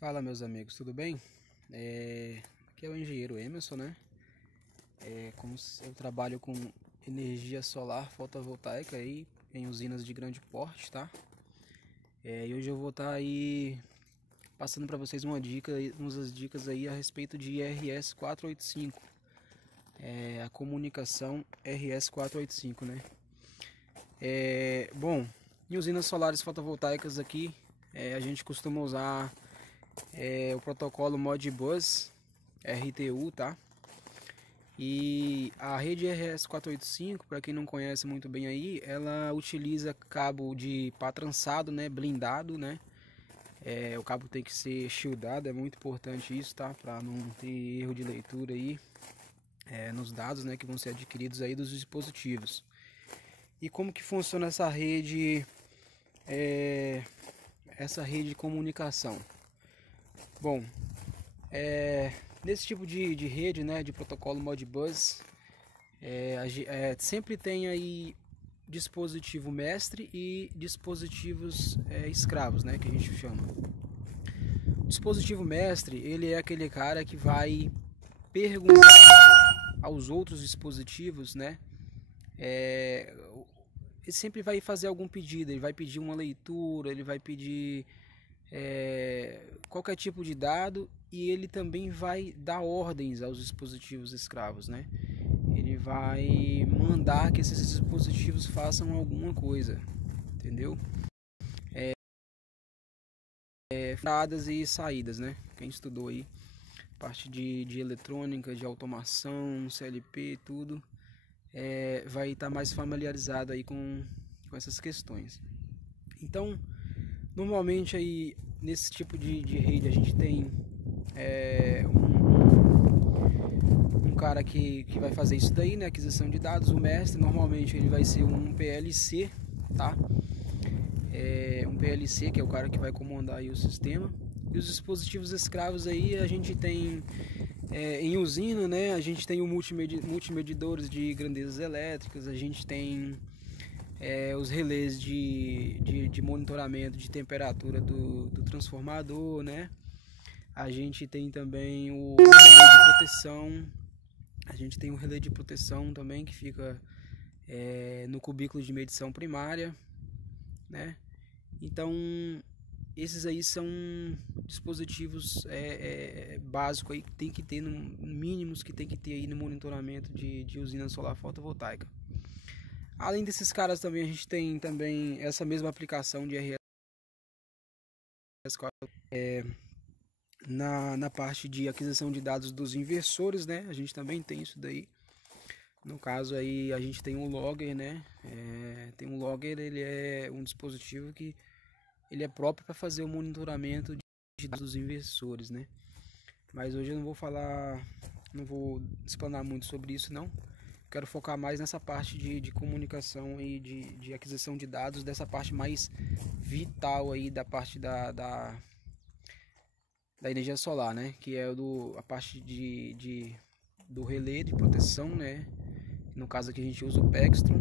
Fala, meus amigos, tudo bem? Aqui é o engenheiro Emerson, né? Eu trabalho com energia solar fotovoltaica aí em usinas de grande porte, tá? E hoje eu vou estar aí passando para vocês umas dicas aí a respeito de RS485, a comunicação RS485, né? Bom, em usinas solares fotovoltaicas aqui, a gente costuma usar o protocolo Modbus RTU, tá? E a rede RS485, para quem não conhece muito bem aí, ela utiliza cabo de pá trançado, né, blindado, né? O cabo tem que ser shieldado, é muito importante isso, tá? Para não ter erro de leitura aí nos dados, né, que vão ser adquiridos aí dos dispositivos. E como que funciona essa rede de comunicação? Bom, nesse tipo de rede, né, de protocolo Modbus, sempre tem aí dispositivo mestre e dispositivos escravos, né, que a gente chama. O dispositivo mestre, ele é aquele cara que vai perguntar aos outros dispositivos, né, ele sempre vai fazer algum pedido, ele vai pedir uma leitura, ele vai pedir qualquer tipo de dado, e ele também vai dar ordens aos dispositivos escravos, né? Ele vai mandar que esses dispositivos façam alguma coisa, entendeu? Entradas e saídas, né? Quem estudou aí parte de eletrônica, de automação, CLP, tudo, vai estar mais familiarizado aí com essas questões. Então, normalmente aí nesse tipo de rede a gente tem um cara que vai fazer isso daí, né, aquisição de dados. O mestre normalmente ele vai ser um PLC, tá? Um PLC, que é o cara que vai comandar aí o sistema. E os dispositivos escravos aí a gente tem em usina, né? A gente tem o multimedidores de grandezas elétricas, a gente tem os relés de monitoramento de temperatura do transformador, né? A gente tem também o relé de proteção. A gente tem um relé de proteção também que fica no cubículo de medição primária, né? Então, esses aí são dispositivos básicos aí que tem que ter, mínimos que tem que ter aí no monitoramento de usina solar fotovoltaica. Além desses caras também a gente tem também essa mesma aplicação de RS4 na parte de aquisição de dados dos inversores, né? A gente também tem isso daí. No caso aí a gente tem um logger, né? Tem um logger, ele é um dispositivo que ele é próprio para fazer o monitoramento de dados dos inversores, né? Mas hoje eu não vou explanar muito sobre isso não. Quero focar mais nessa parte de comunicação e de aquisição de dados, dessa parte mais vital aí da parte da energia solar, né? Que é a parte do relé de proteção, né? No caso aqui a gente usa o Pextron,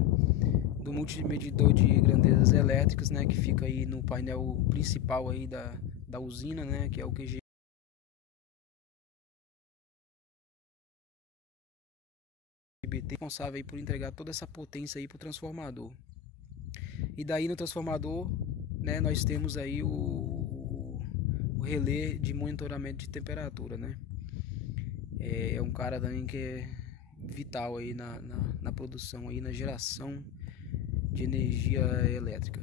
do multimedidor de grandezas elétricas, né? Que fica aí no painel principal aí da usina, né? Que é o QG. Responsável aí por entregar toda essa potência aí para o transformador. E daí no transformador, né? Nós temos aí o relé de monitoramento de temperatura, né? É um cara também que é vital aí na produção aí, na geração de energia elétrica.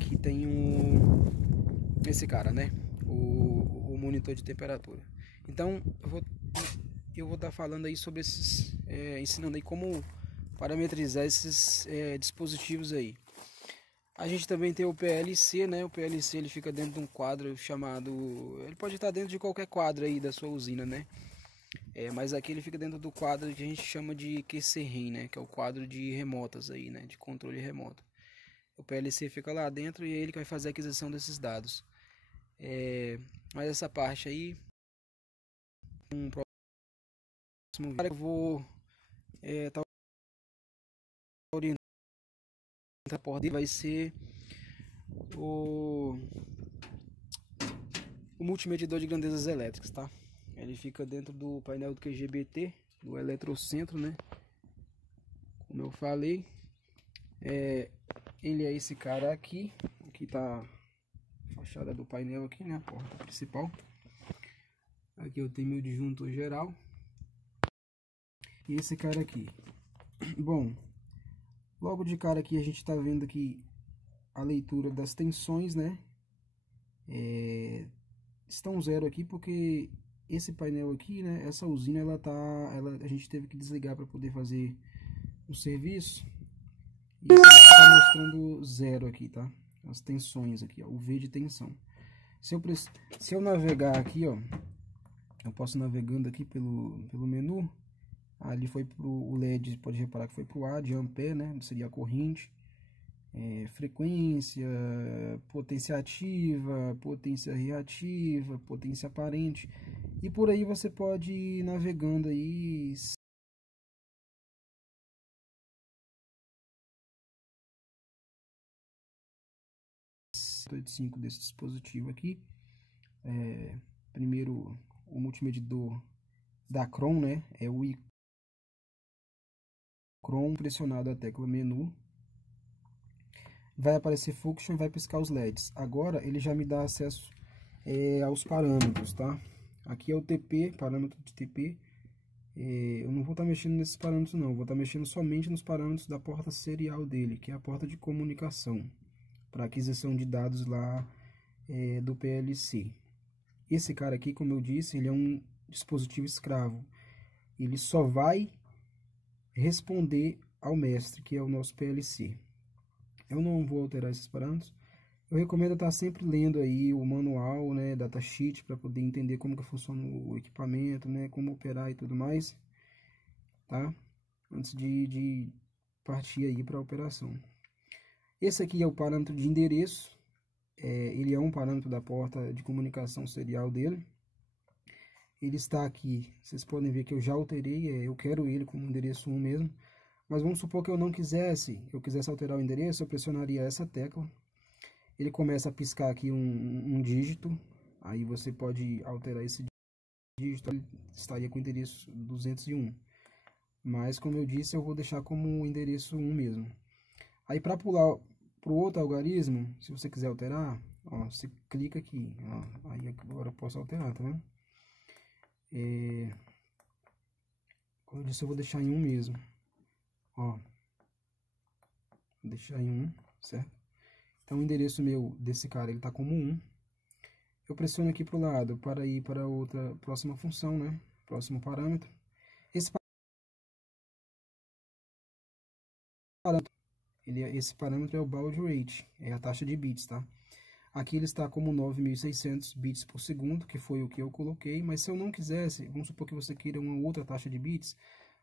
Que tem esse cara, né? O monitor de temperatura. Então eu vou estar falando aí sobre esses, ensinando aí como parametrizar esses dispositivos aí. A gente também tem o PLC, né? O PLC ele fica dentro de um quadro chamado, ele pode estar dentro de qualquer quadro aí da sua usina, né? Mas aqui ele fica dentro do quadro que a gente chama de QCREM, né? Que é o quadro de remotas aí, né? De controle remoto. O PLC fica lá dentro e é ele que vai fazer a aquisição desses dados. Mas essa parte aí, um próximo vídeo, eu vou tá orientando a porta vai ser o multimedidor de grandezas elétricas, tá? Ele fica dentro do painel do QGBT, do eletrocentro, né? Como eu falei, ele é esse cara aqui. Aqui tá a fachada do painel aqui, né? A porta principal. Aqui eu tenho meu disjuntor geral. E esse cara aqui. Bom, logo de cara aqui a gente tá vendo aqui a leitura das tensões, né? Estão zero aqui porque esse painel aqui, né? Essa usina a gente teve que desligar para poder fazer o serviço. E está mostrando zero aqui, tá? As tensões aqui, ó, o V de tensão. Se eu navegar aqui, ó, eu posso navegando aqui pelo menu. Ali foi pro o LED, pode reparar que foi pro A de ampere, né? Seria a corrente. Frequência, potência ativa, potência reativa, potência aparente. E por aí você pode ir navegando aí. 85 desse dispositivo aqui. Primeiro, o multimedidor da Kron, né? É o Kron, pressionado a tecla menu. Vai aparecer Function e vai piscar os LEDs. Agora ele já me dá acesso aos parâmetros, tá? Aqui é o TP, parâmetro de TP. Eu não vou estar mexendo nesses parâmetros não, vou estar mexendo somente nos parâmetros da porta serial dele, que é a porta de comunicação, para aquisição de dados lá do PLC. Esse cara aqui, como eu disse, ele é um dispositivo escravo. Ele só vai responder ao mestre, que é o nosso PLC. Eu não vou alterar esses parâmetros. Eu recomendo estar sempre lendo aí o manual, né, datasheet, para poder entender como que funciona o equipamento, né, como operar e tudo mais, tá? Antes de partir aí para a operação. Esse aqui é o parâmetro de endereço. Ele é um parâmetro da porta de comunicação serial dele. Ele está aqui, vocês podem ver que eu já alterei, eu quero ele como endereço 1 mesmo. Mas vamos supor que eu quisesse alterar o endereço, eu pressionaria essa tecla. Ele começa a piscar aqui um dígito, aí você pode alterar esse dígito, ele estaria com o endereço 201. Mas como eu disse, eu vou deixar como endereço 1 mesmo. Aí para pular para o outro algarismo, se você quiser alterar, ó, você clica aqui, ó, aí agora eu posso alterar, tá vendo? Como eu disse, eu vou deixar em 1 mesmo. Ó, vou deixar em 1, certo? Então o endereço meu desse cara, ele tá como 1. Eu pressiono aqui pro lado para ir para outra próxima função, né? Próximo parâmetro. Esse parâmetro é o baud rate, é a taxa de bits, tá? Aqui ele está como 9.600 bits por segundo, que foi o que eu coloquei, mas se eu não quisesse, vamos supor que você queira uma outra taxa de bits,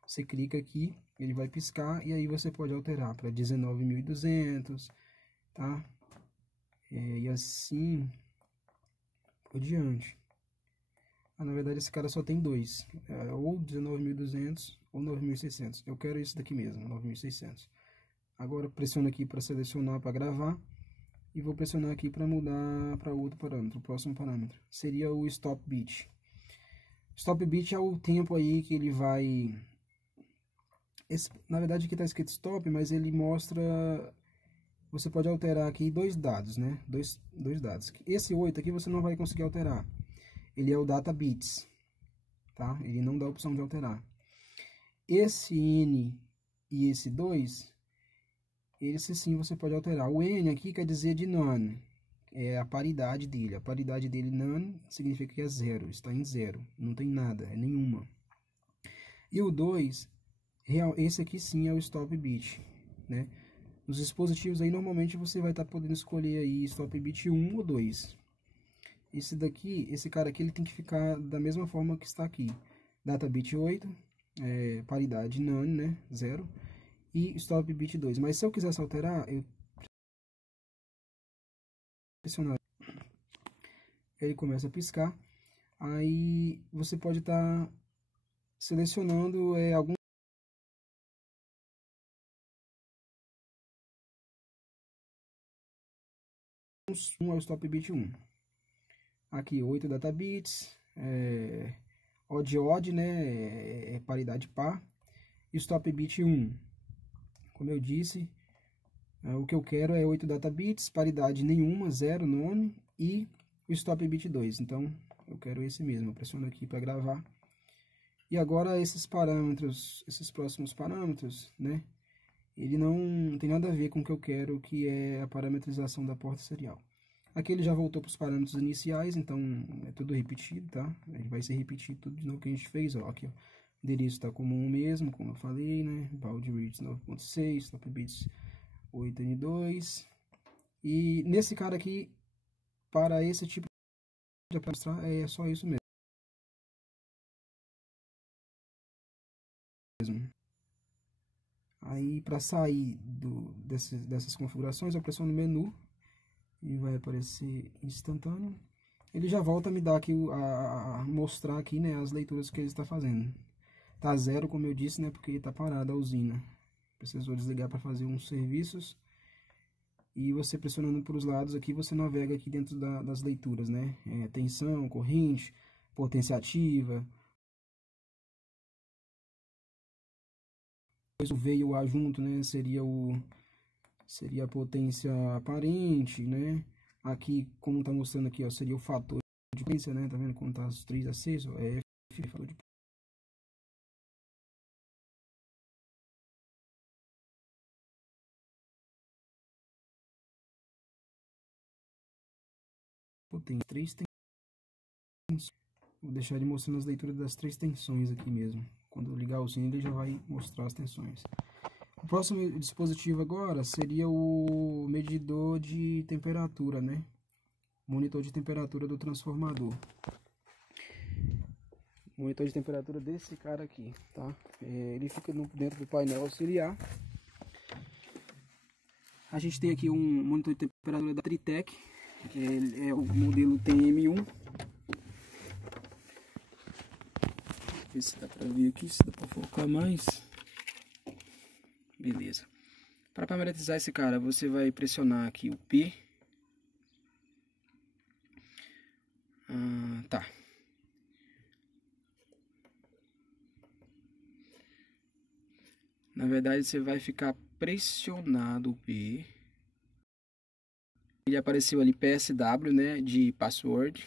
você clica aqui, ele vai piscar e aí você pode alterar para 19.200, tá? E assim por diante. Na verdade esse cara só tem dois, ou 19.200 ou 9.600. Eu quero esse daqui mesmo, 9.600. Agora pressiono aqui para selecionar para gravar e vou pressionar aqui para mudar para outro parâmetro. O próximo parâmetro seria o stop bit. Stop bit é o tempo aí que ele vai... na verdade aqui está escrito stop, mas ele mostra... Você pode alterar aqui dois dados, né? Dois dados. Esse 8 aqui você não vai conseguir alterar. Ele é o data bits, tá? Ele não dá a opção de alterar. Esse N e esse 2, esse sim você pode alterar. O N aqui quer dizer de none, é a paridade dele. A paridade dele, none, significa que é zero, está em zero, não tem nada, é nenhuma. E o 2, esse aqui sim é o stop bit, né? Nos dispositivos aí, normalmente você vai estar podendo escolher aí stop bit 1 ou 2. Esse daqui, esse cara aqui, ele tem que ficar da mesma forma que está aqui. Data bit 8, paridade none, né? 0. E stop bit 2. Mas se eu quisesse alterar, eu pressionar, ele começa a piscar. Aí você pode estar selecionando algum é o stop bit 1. Aqui 8 data bits, odd, né, paridade par, e stop bit 1. Como eu disse, o que eu quero é 8 data bits, paridade nenhuma, 0 nome, e o stop bit 2. Então eu quero esse mesmo. Eu pressiono aqui para gravar. E agora esses parâmetros, esses próximos parâmetros, né, ele não tem nada a ver com o que eu quero, que é a parametrização da porta serial. Aqui ele já voltou para os parâmetros iniciais, então é tudo repetido, tá? Ele vai ser repetido tudo de novo que a gente fez, ó. Aqui, ó. O endereço está comum mesmo, como eu falei, né? Baud reads 9.6, top bits 8N2. E nesse cara aqui, para esse tipo de mostrar, é só isso mesmo. Aí, para sair dessas configurações, eu pressiono no menu e vai aparecer instantâneo. Ele já volta a me dar aqui, a mostrar aqui, né, as leituras que ele está fazendo. Tá 0, como eu disse, né, porque está parada a usina. Precisou desligar para fazer uns serviços. E você pressionando por os lados aqui, você navega aqui dentro das leituras, né? Tensão, corrente, potência ativa. Depois o V e o A junto, né? Seria a potência aparente, né? Aqui, como tá mostrando aqui, ó, seria o fator de potência, né? Tá vendo como tá os 3 acesos? É F, fator de potência. 3 tensões. Vou deixar ele mostrando as leituras das 3 tensões aqui mesmo. Quando eu ligar o sino, ele já vai mostrar as tensões. O próximo dispositivo agora seria o medidor de temperatura, né? Monitor de temperatura do transformador. Monitor de temperatura desse cara aqui, tá? Ele fica dentro do painel auxiliar. A gente tem aqui um monitor de temperatura da Tritec, é o modelo TM1. Ver se dá pra ver aqui, se dá pra focar mais. Beleza. Para parametrizar esse cara, você vai pressionar aqui o P. Tá. Na verdade, você vai ficar pressionado o P. Ele apareceu ali PSW, né, de password.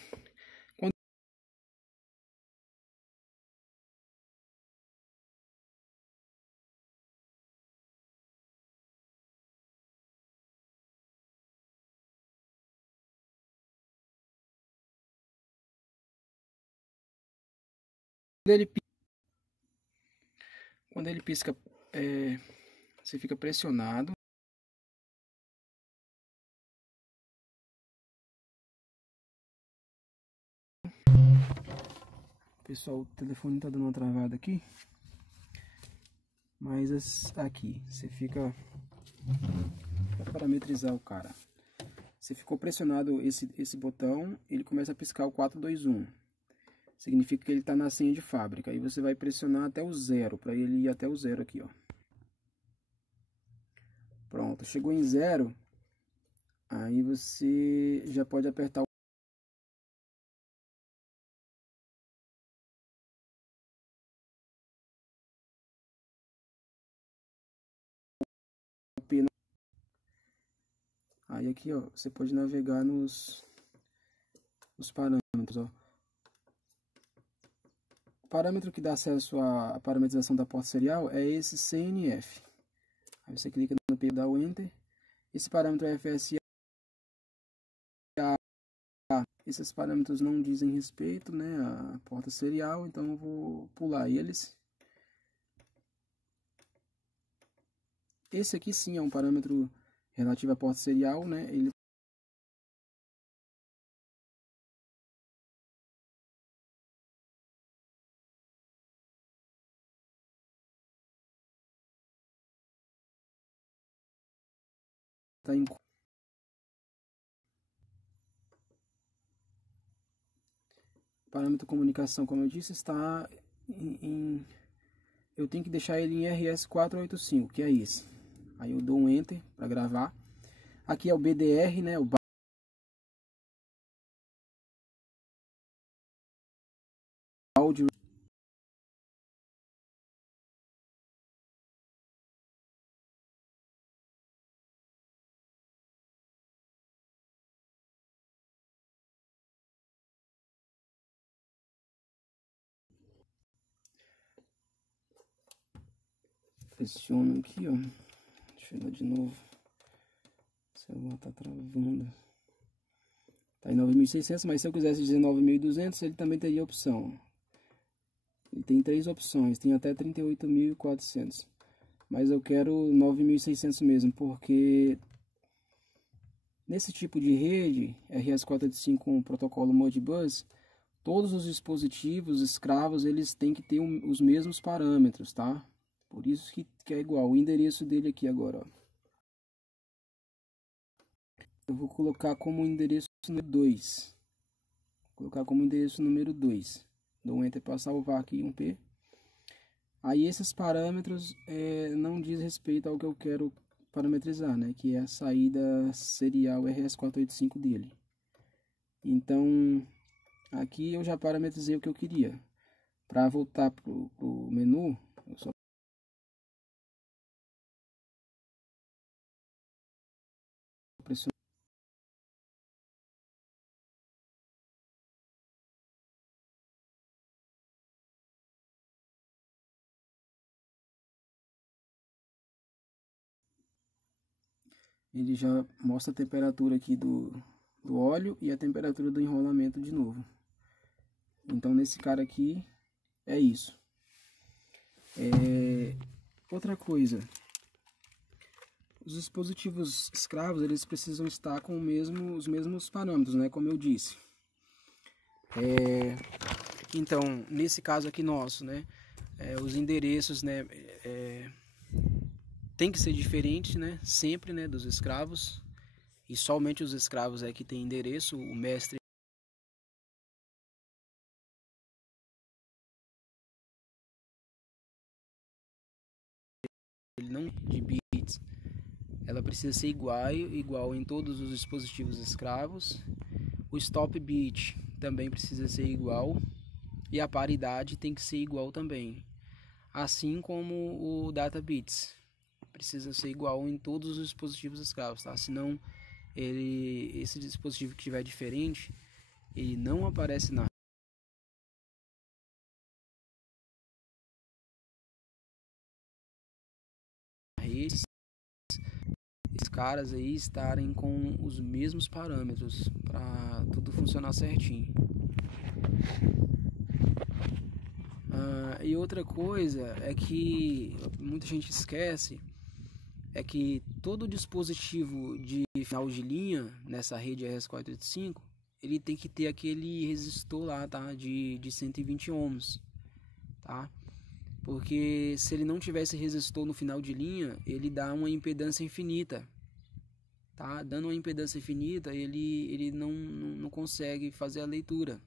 Quando ele pisca, você fica pressionado. Pessoal, o telefone tá dando uma travada aqui. Mas aqui, você fica para parametrizar o cara. Você ficou pressionado esse botão, ele começa a piscar o 421. Significa que ele está na senha de fábrica. Aí você vai pressionar até o 0, para ele ir até o 0 aqui, ó. Pronto, chegou em 0. Aí você já pode apertar o P. Aí aqui, ó, você pode navegar nos parâmetros, ó. O parâmetro que dá acesso à parametrização da porta serial é esse CNF. Aí você clica no P e dá o Enter. Esse parâmetro é FSA. Esses parâmetros não dizem respeito, né, à porta serial, então eu vou pular eles. Esse aqui sim é um parâmetro relativo à porta serial, né, ele está em parâmetro comunicação, como eu disse, está eu tenho que deixar ele em RS485, que é esse. Aí eu dou um Enter para gravar. Aqui é o BDR, né, o áudio. Pressiono aqui, ó. Deixa eu ir lá de novo. O celular tá travando. Tá em 9.600, mas se eu quisesse dizer 9.200, ele também teria opção. Ele tem 3 opções, tem até 38.400. Mas eu quero 9.600 mesmo, porque nesse tipo de rede, RS485 com o protocolo Modbus, todos os dispositivos escravos, eles têm que ter os mesmos parâmetros, tá? Por isso que é igual. O endereço dele aqui agora, ó. Eu vou colocar como endereço número 2. Vou colocar como endereço número 2. Dou um Enter para salvar aqui um P. Aí esses parâmetros não diz respeito ao que eu quero parametrizar, né? Que é a saída serial RS485 dele. Então, aqui eu já parametrizei o que eu queria. Para voltar pro menu, eu só pressiono. Ele já mostra a temperatura aqui do óleo e a temperatura do enrolamento de novo. Então nesse cara aqui é isso. Outra coisa, os dispositivos escravos, eles precisam estar com os mesmos parâmetros, né? Como eu disse. Então, nesse caso aqui nosso, né? Os endereços, né? Tem que ser diferente, né? Sempre, né? Dos escravos. E somente os escravos é que tem endereço. O mestre ele não de bits. Ela precisa ser igual em todos os dispositivos escravos. O stop bit também precisa ser igual. E a paridade tem que ser igual também. Assim como o data bits. Precisa ser igual em todos os dispositivos escravos, tá? Senão, esse dispositivo que tiver diferente, ele não aparece na rede. Esses caras aí estarem com os mesmos parâmetros para tudo funcionar certinho. E outra coisa é que muita gente esquece é que todo dispositivo de final de linha nessa rede RS485 ele tem que ter aquele resistor lá, tá? De 120 ohms, tá? Porque se ele não tivesse resistor no final de linha, ele dá uma impedância infinita, tá? Dando uma impedância infinita, ele não consegue fazer a leitura.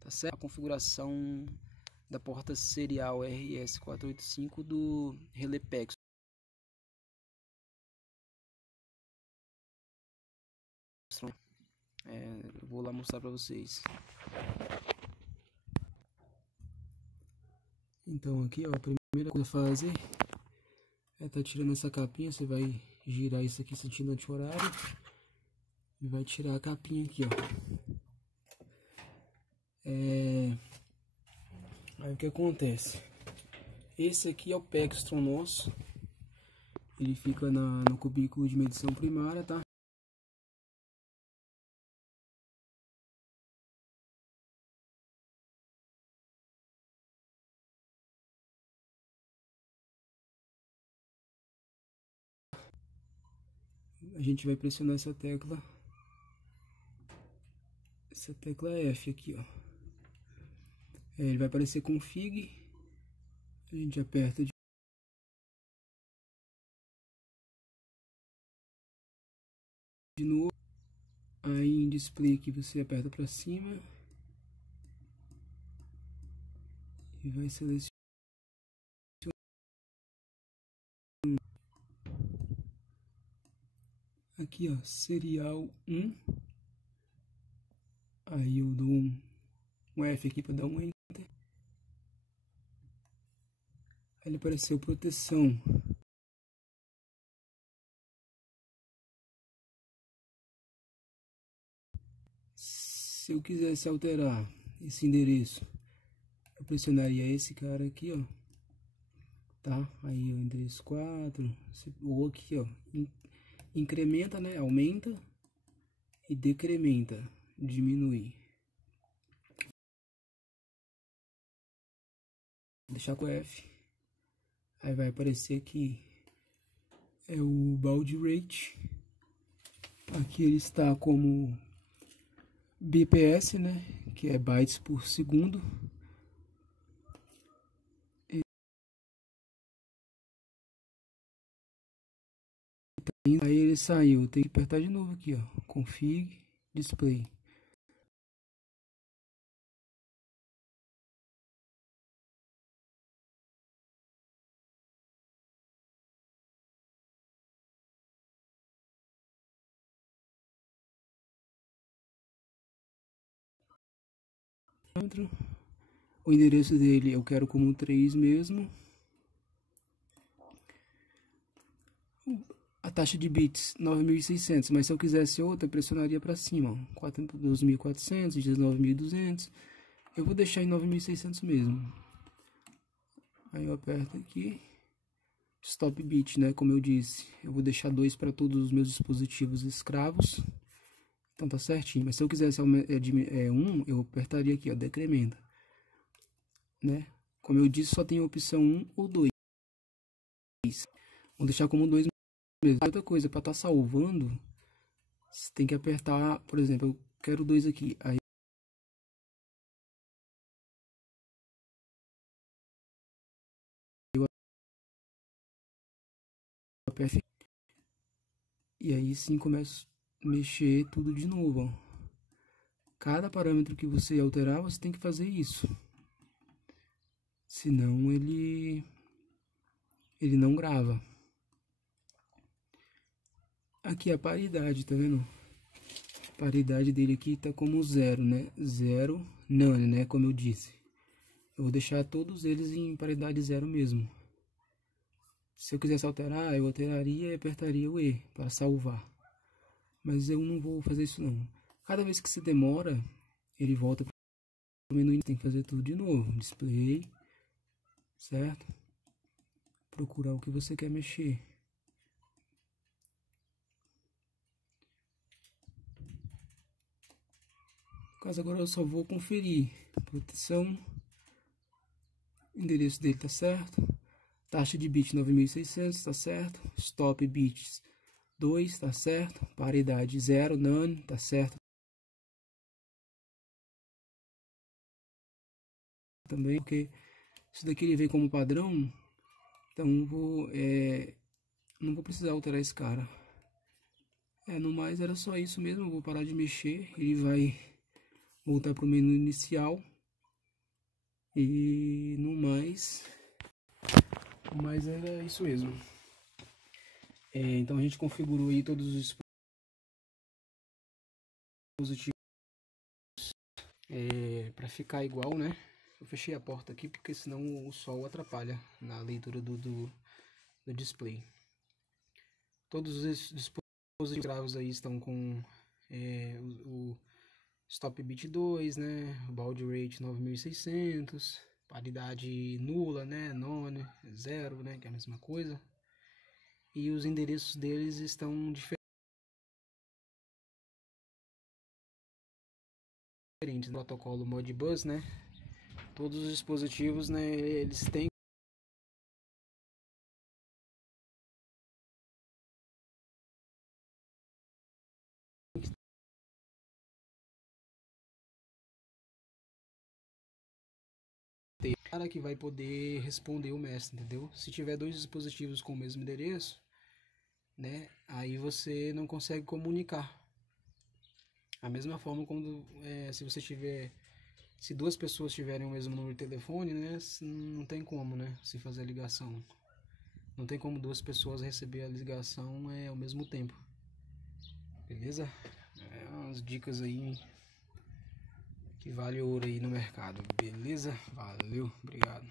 Tá certo? A configuração da porta serial RS485 do relé PEX. Eu vou lá mostrar para vocês. Então aqui, ó, a primeira coisa a fazer é tá tirando essa capinha. Você vai girar isso aqui sentindo anti-horário e vai tirar a capinha aqui, ó. Aí o que acontece? Esse aqui é o Pextron nosso. Ele fica no cubículo de medição primária, tá? A gente vai pressionar essa tecla F aqui, ó. Ele vai aparecer config. A gente aperta de novo. Aí em display aqui você aperta para cima e vai selecionar Aqui, ó, serial 1. Aí eu dou um F aqui para dar um Enter. Aí ele apareceu proteção. Se eu quisesse alterar esse endereço, eu pressionaria esse cara aqui, ó. Tá? Aí o endereço 4, ou aqui, ó, incrementa, né? Aumenta e decrementa, diminui. Deixar com F. Aí vai aparecer aqui é o baud rate. Aqui ele está como BPS, né? Que é bytes por segundo. Aí ele saiu, tem que apertar de novo aqui, ó, config display. O endereço dele eu quero como 3 mesmo. A taxa de bits 9.600, mas se eu quisesse outra, eu pressionaria para cima, ó, 12.400, 19.200. Eu vou deixar em 9.600 mesmo. Aí eu aperto aqui, stop bit, né? Como eu disse, eu vou deixar 2 para todos os meus dispositivos escravos. Então tá certinho. Mas se eu quisesse 1, eu apertaria aqui, ó, decrementa, né? Como eu disse, só tem a opção 1 ou 2. Vou deixar como 2 mesmo. Outra coisa, para estar salvando, você tem que apertar, por exemplo, eu quero 2 aqui. Aí eu aperto e aí sim começo a mexer tudo de novo, ó. Cada parâmetro que você alterar, você tem que fazer isso. Senão ele não grava. Aqui a paridade, tá vendo? A paridade dele aqui tá como 0, né? 0, none, né? Como eu disse. Eu vou deixar todos eles em paridade 0 mesmo. Se eu quisesse alterar, eu alteraria e apertaria o E para salvar. Mas eu não vou fazer isso não. Cada vez que se demora, ele volta para o menu e tem que fazer tudo de novo. Display, certo? Procurar o que você quer mexer. No caso agora eu só vou conferir. Proteção. O endereço dele tá certo. Taxa de bit 9.600, tá certo. Stop bits 2, tá certo. Paridade 0, none, tá certo. Também, porque isso daqui ele vem como padrão. Então não vou precisar alterar esse cara. No mais era só isso mesmo. Eu vou parar de mexer. Ele vai voltar para o menu inicial. E no mais era isso mesmo. Então a gente configurou aí todos os dispositivos para ficar igual, né? Eu fechei a porta aqui porque senão o sol atrapalha na leitura do display. Todos os dispositivos gravos aí estão com o stop bit 2, né? O baud rate 9.600, paridade nula, né? None, 0, né? Que é a mesma coisa. E os endereços deles estão diferentes. No protocolo Modbus, né? Todos os dispositivos, né? Eles têm cara que vai poder responder o mestre, entendeu? Se tiver 2 dispositivos com o mesmo endereço, né? Aí você não consegue comunicar. A mesma forma como se 2 pessoas tiverem o mesmo número de telefone, né? Não tem como, né? Se fazer a ligação. Não tem como 2 pessoas receber a ligação ao mesmo tempo. beleza? É umas dicas aí que vale ouro aí no mercado, beleza? Valeu, obrigado.